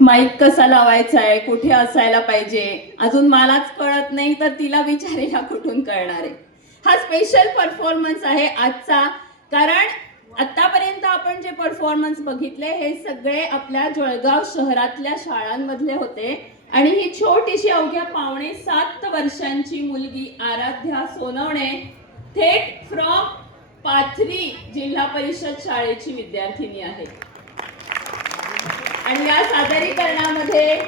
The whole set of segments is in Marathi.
माईक कसा लावायचा आहे, कुठे असायला पाहिजे, अजून मलाच कळत नाही तर तिला विचारेला कुठून कळणार आहे. हा स्पेशल परफॉर्मन्स आहे आजचा, कारण आतापर्यंत आपण जे परफॉर्मन्स बघितले हे सगळे आपल्या जळगाव शहरातल्या शाळांमधले होते. आणि ही छोटीशी अवघ्या 6.5 वर्षांची मुलगी आराध्या सोनवणे थेट फ्रॉम पाथरी जिल्हा परिषद शाळेची विद्यार्थिनी आहे. आणि या सादरीकरणामध्ये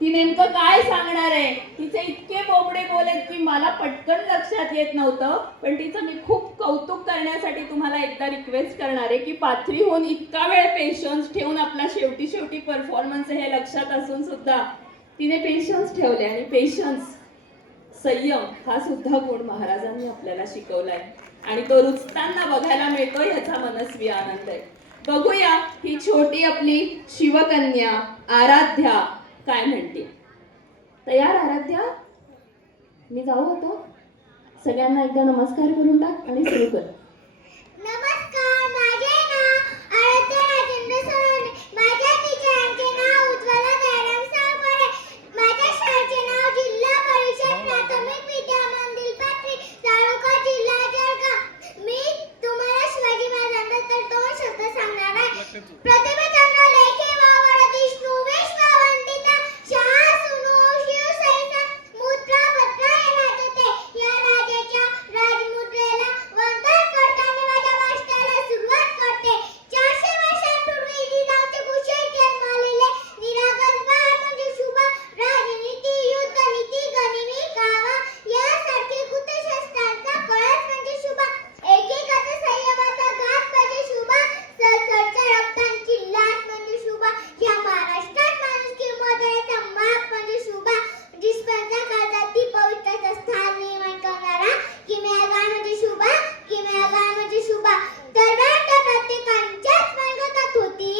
ती नेमकं काय सांगणार आहे, तिचे इतके बोबडे बोलेत की मला पटकन लक्षात येत नव्हतं. पण तिचं मी खूप कौतुक करण्यासाठी तुम्हाला एकदा रिक्वेस्ट करणार आहे की पाथरीहून इतका वेळ पेशन्स ठेवून आपला शेवटी परफॉर्मन्स हे लक्षात असून सुद्धा तिने पेशन्स ठेवले. आणि पेशन्स, संयम हा सुद्धा गुण महाराजांनी आपल्याला शिकवलाय आणि तो रुजताना बघायला मिळतो, याचा मनस्वी आनंद आहे. बघूया ही छोटी आपली शिवकन्या आराध्या काय म्हणते. तयार आराध्या? मी जाऊ आता? सगळ्यांना एकदा नमस्कार करून टाक आणि सुरू कर. नमस्कार, माझे नाव आराध्या राजेंद्र सोनवणे. माझ्या टीचरांचे नाव उज्ज्वला मॅडम सावकारे. माझ्या शाळेचे नाव जिल्हा परिषद प्राथमिक विद्या मंदिर पाथरी, तालुका जिल्हा जळगाव. मी तुम्हाला शिवाजी महाराजांबद्दल 2 शब्द सांगणार आहे. प्रतिभाचंद्र लेखे वावडती विश्ववंदिता शाह सुनो शिवसैन्य मुद्रा भद्रा हे राजते. या राजाच्या राजमुद्रेला वंदन करताना माझ्या भाषणाला सुरुवात करते. 400 वर्षांपूर्वी जिजाऊचे कुशल जन्मलेले निरागस बाळ म्हणजे शुभ राजनीती, युद्धनीती, गनिमी कावा यासारखे कृतशस्त्रांचा कळस म्हणजे शुभ. एकेकाचा संयमाचा घात म्हणजे शुभ. सरसरच्या रक्तांची लाट म्हणजे शुभ. या महाराष्ट्रात माणुसकी मोदयाचा माप म्हणजे शुभ. जिस्माच्या काळजाती पवित्रता स्थान निर्माण करणारा किमयागार म्हणजे शुभ. किमयागार म्हणजे शुभ. तलवार तर प्रत्येकाच्याच मनगटात होती.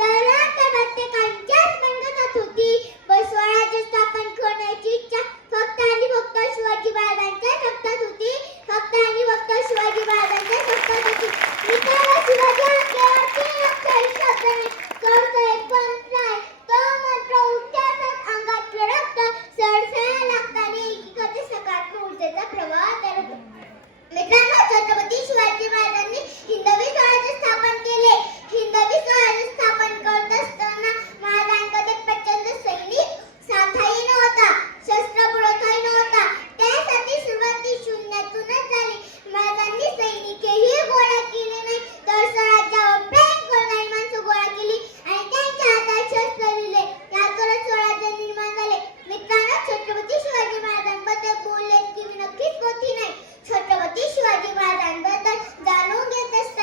तलवार तर प्रत्येकाच्याच मनगटात होती. पण स्वराज्य स्थापन करण्याची इच्छा फक्त आणि फक्त शिवाजी महाराजांच्याच रक्तात होती. फक्त आणि फक्त शिवाजी महाराजांच्याच रक्तात होती. मित्रांनो, शिवाजी हा केवळ 3 अक्षरी शब्द नाही, तो एक मंत्र आहे. तो मंत्र उच्चारतात अंगात रक्त सरसायला लागताना एकीकडे सकारात्मक ऊर्जेचा प्रवाह तयार होतो. मित्रांनो, छत्रपती शिवाजी महाराजांनी हिंदवी स्वराज्य स्थापन केले. हिंदवी स्वराज्य स्थापन करत असताना महाराजांकडे प्रचंड सैनिक साठाही नव्हता, शस्त्र पुरवठाही नव्हता. त्यासाठी सुरुवाती शून्यातूनच झाली. महाराजांनी सैनिकही गोळा केले नाही, तर स्वराज्यावर प्रेम करणारी माणसं गोळा केली आणि त्यांच्या हातात शस्त्र दिले. यातूनच स्वराज्य निर्माण झाले. मित्रांनो, छत्रपती शिवाजी महाराजांबद्दल बोलले की मी नक्कीच मोठी नाही. छत्रपती शिवाजी महाराजांबद्दल जाणून घेत असताना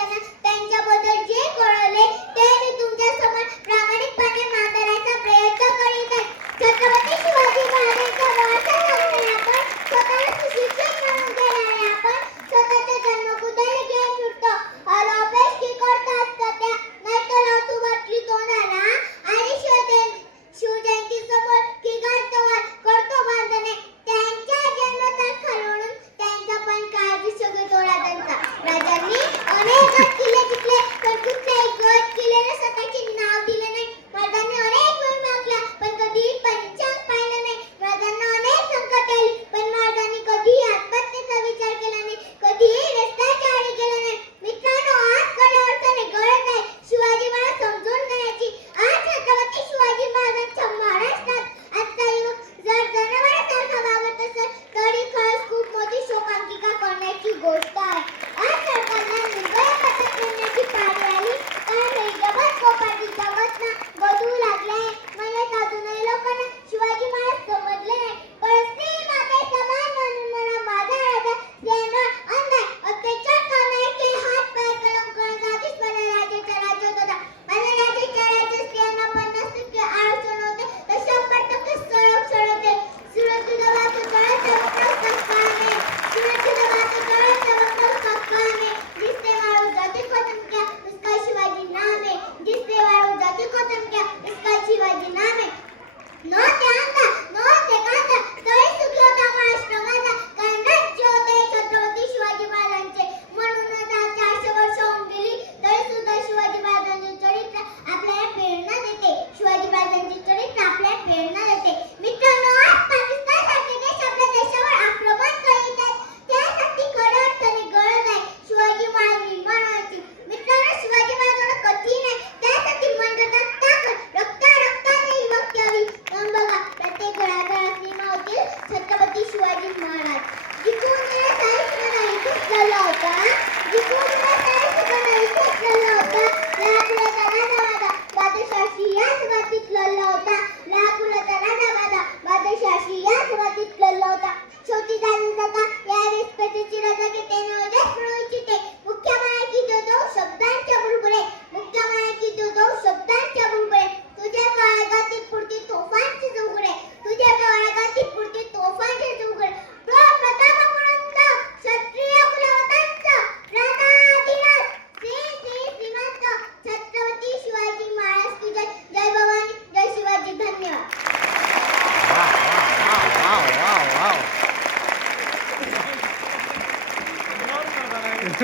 हे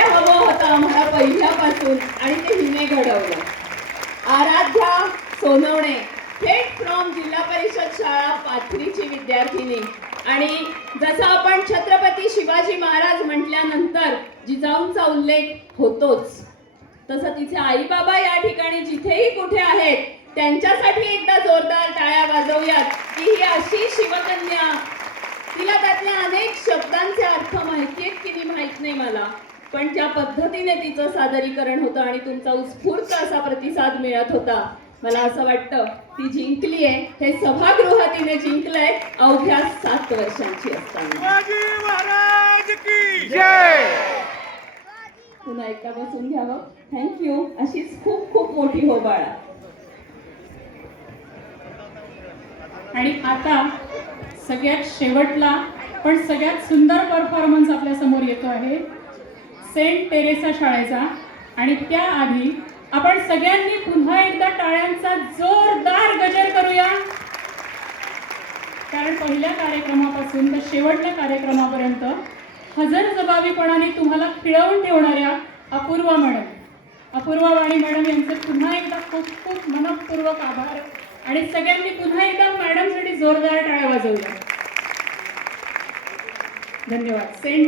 हवं होतं आम्हाला पहिल्यापासून आणि ते हिने घडवलं. आराध्या सोनवणे थेट फ्रॉम जिल्हा परिषद शाळा पाथरीची विद्यार्थिनी. आणि जसं आपण छत्रपती शिवाजी महाराज म्हटल्यानंतर जिजाऊंचा उल्लेख होतोच, तसं तिचे आई बाबा या ठिकाणी जिथेही कुठे आहेत त्यांच्यासाठी एकदा जोरदार टाळ्या वाजवूयात की ही अशी शिवकन्या, तिला त्यातल्या अनेक शब्दांचे अर्थ माहिती आहेत की नाही माहित नाही मला, पण ज्या पद्धतीने तिचं सादरीकरण होतं आणि तुमचा उत्स्फूर्त असा प्रतिसाद मिळत होता, मला असं वाटतं ती जिंकली आहे. हे सभागृह तिने जिंकलंय अवघ्या 7 वर्षांची असताना. पुन्हा एकदा बसून घ्यावं. थँक्यू. अशीच खूप खूप मोठी हो बाळा. आणि आता सगळ्यात शेवटला पण सगळ्यात सुंदर परफॉर्मन्स आपल्या समोर येतो आहे सेंट टेरेसा शाळेचा. आणि त्याआधी आपण सगळ्यांनी पुन्हा एकदा टाळ्यांचा जोरदार गजर करूया, कारण पहिल्या कार्यक्रमापासून तर शेवटच्या कार्यक्रमापर्यंत हजरजबाबीपणाने तुम्हाला खिळवून ठेवणाऱ्या अपूर्वा वाणी मॅडम यांचे पुन्हा एकदा खूप खूप मनपूर्वक आभार. आणि सगळ्यांनी पुन्हा एकदा मॅडमसाठी जोरदार टाळ्या वाजवल्या. धन्यवाद. सेंट